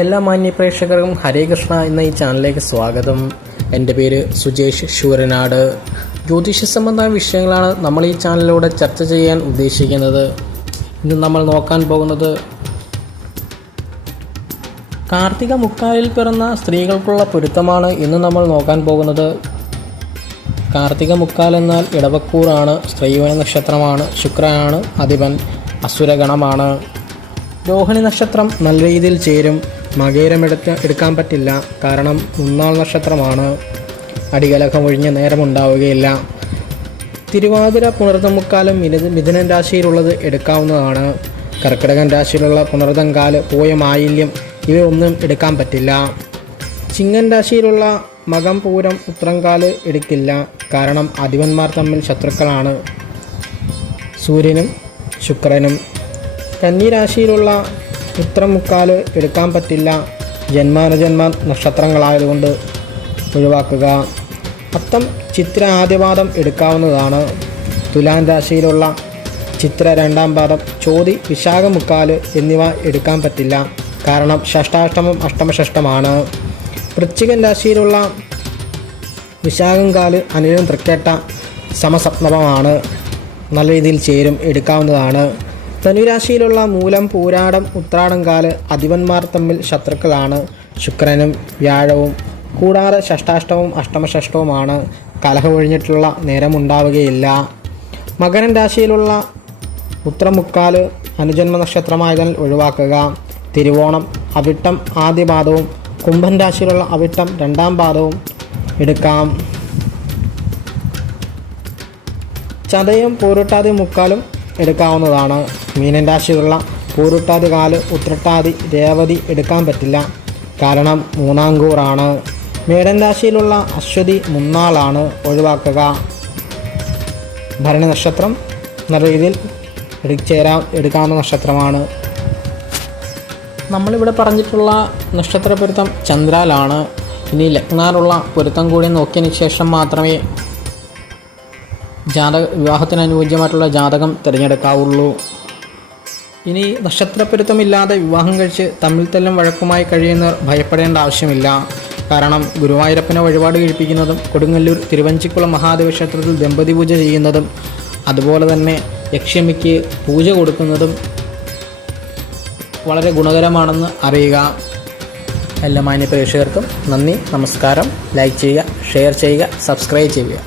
എല്ലാ മാന്യ പ്രേക്ഷകർക്കും ഹരേ കൃഷ്ണ എന്ന ഈ ചാനലിലേക്ക് സ്വാഗതം. എൻ്റെ പേര് സുജേഷ് ശൂരനാട്. ജ്യോതിഷ സംബന്ധമായ വിഷയങ്ങളാണ് നമ്മൾ ഈ ചാനലിലൂടെ ചർച്ച ചെയ്യാൻ ഉദ്ദേശിക്കുന്നത്. ഇന്ന് നമ്മൾ നോക്കാൻ പോകുന്നത് കാർത്തിക മുക്കാലിൽ പിറന്ന സ്ത്രീകൾക്കുള്ള പൊരുത്തമാണ്. ഇന്ന് നമ്മൾ നോക്കാൻ പോകുന്നത് കാർത്തിക മുക്കാൽ എന്നാൽ ഇടവക്കൂറാണ്, സ്ത്രീവന നക്ഷത്രമാണ്, ശുക്രനാണ് അധിപൻ, അസുരഗണമാണ്. രോഹിണി നക്ഷത്രം നല്ല രീതിയിൽ ചേരും. മകേരം എടുക്കാൻ പറ്റില്ല, കാരണം മുന്നാൾ നക്ഷത്രമാണ്. അടികലഹം ഒഴിഞ്ഞ നേരമുണ്ടാവുകയില്ല. തിരുവാതിര പുണർതമുക്കാലും മിഥുനൻ രാശിയിലുള്ളത് എടുക്കാവുന്നതാണ്. കർക്കിടകൻ രാശിയിലുള്ള പുണർതങ്കാല്, പോയ മാലിന്യം ഇവയൊന്നും എടുക്കാൻ പറ്റില്ല. ചിങ്ങൻ രാശിയിലുള്ള മകം പൂരം ഉത്രങ്കാല് എടുക്കില്ല, കാരണം അധിപന്മാർ തമ്മിൽ ശത്രുക്കളാണ്, സൂര്യനും ശുക്രനും. കന്നി രാശിയിലുള്ള ഉത്രമുക്കാല് എടുക്കാൻ പറ്റില്ല, ജന്മാനുജന്മ നക്ഷത്രങ്ങളായതുകൊണ്ട് ഒഴിവാക്കുക. അത്തം ചിത്ര ആദ്യപാദം എടുക്കാവുന്നതാണ്. തുലാൻ രാശിയിലുള്ള ചിത്ര രണ്ടാം പാദം, ചോതി വിശാഖമുക്കാല് എന്നിവ എടുക്കാൻ പറ്റില്ല, കാരണം ഷഷ്ടാഷ്ടമം അഷ്ടമഷഷ്ടമാണ്. വൃശ്ചികൻ രാശിയിലുള്ള വിശാഖം കാല്, അനിലും തൃക്കേട്ട സമസപ്തമമാണ്, നല്ല രീതിയിൽ ചേരും, എടുക്കാവുന്നതാണ്. ധനുരാശിയിലുള്ള മൂലം പൂരാടം ഉത്രാടം കാല്, അധിപന്മാർ തമ്മിൽ ശത്രുക്കളാണ്, ശുക്രനും വ്യാഴവും. കൂടാതെ ഷഷ്ടാഷ്ടവും അഷ്ടമഷഷ്ടവുമാണ്, കലഹം ഒഴിഞ്ഞിട്ടുള്ള നേരമുണ്ടാവുകയില്ല. മകരൻ രാശിയിലുള്ള ഉത്രമുക്കാല് അനുജന്മ നക്ഷത്രമായതിനാൽ ഒഴിവാക്കുക. തിരുവോണം അവിട്ടം ആദ്യ പാദവും കുംഭൻ രാശിയിലുള്ള അവിട്ടം രണ്ടാം പാദവും എടുക്കാം. ചതയം പൂരുട്ടാതി മുക്കാലും എടുക്കാവുന്നതാണ്. മീനൻ രാശിയിലുള്ള പൂരുട്ടാതി കാല്, ഉത്രട്ടാതി രേവതി എടുക്കാൻ പറ്റില്ല, കാരണം മൂന്നാംകൂറാണ്. മേടൻ രാശിയിലുള്ള അശ്വതി മുന്നാളാണ്, ഒഴിവാക്കുക. ഭരണി നക്ഷത്രം നല്ല രീതിയിൽ എടുക്കാവുന്ന നക്ഷത്രമാണ്. നമ്മളിവിടെ പറഞ്ഞിട്ടുള്ള നക്ഷത്ര പൊരുത്തം ചന്ദ്രാലാണ്. ഇനി ലഗ്നാറുള്ള പൊരുത്തം കൂടി നോക്കിയതിന് ശേഷം മാത്രമേ വിവാഹത്തിന് അനുയോജ്യമായിട്ടുള്ള ജാതകം തിരഞ്ഞെടുക്കാവുള്ളൂ. ഇനി നക്ഷത്രപ്പൊരുത്തമില്ലാതെ വിവാഹം കഴിച്ച് തമ്മിൽ തല്ലും വഴക്കുമായി കഴിയുന്നവർ ഭയപ്പെടേണ്ട ആവശ്യമില്ല. കാരണം ഗുരുവായൂരപ്പനെ വഴിപാട് കഴിപ്പിക്കുന്നതും കൊടുങ്ങല്ലൂർ തിരുവഞ്ചിക്കുളം മഹാദേവ ക്ഷേത്രത്തിൽ ദമ്പതി പൂജ ചെയ്യുന്നതും അതുപോലെ തന്നെ യക്ഷിയമ്മയ്ക്ക് പൂജ കൊടുക്കുന്നതും വളരെ ഗുണകരമാണെന്ന് അറിയുക. എല്ലാ മാന്യ പ്രേക്ഷകർക്കും നന്ദി, നമസ്കാരം. ലൈക്ക് ചെയ്യുക, ഷെയർ ചെയ്യുക, സബ്സ്ക്രൈബ് ചെയ്യുക.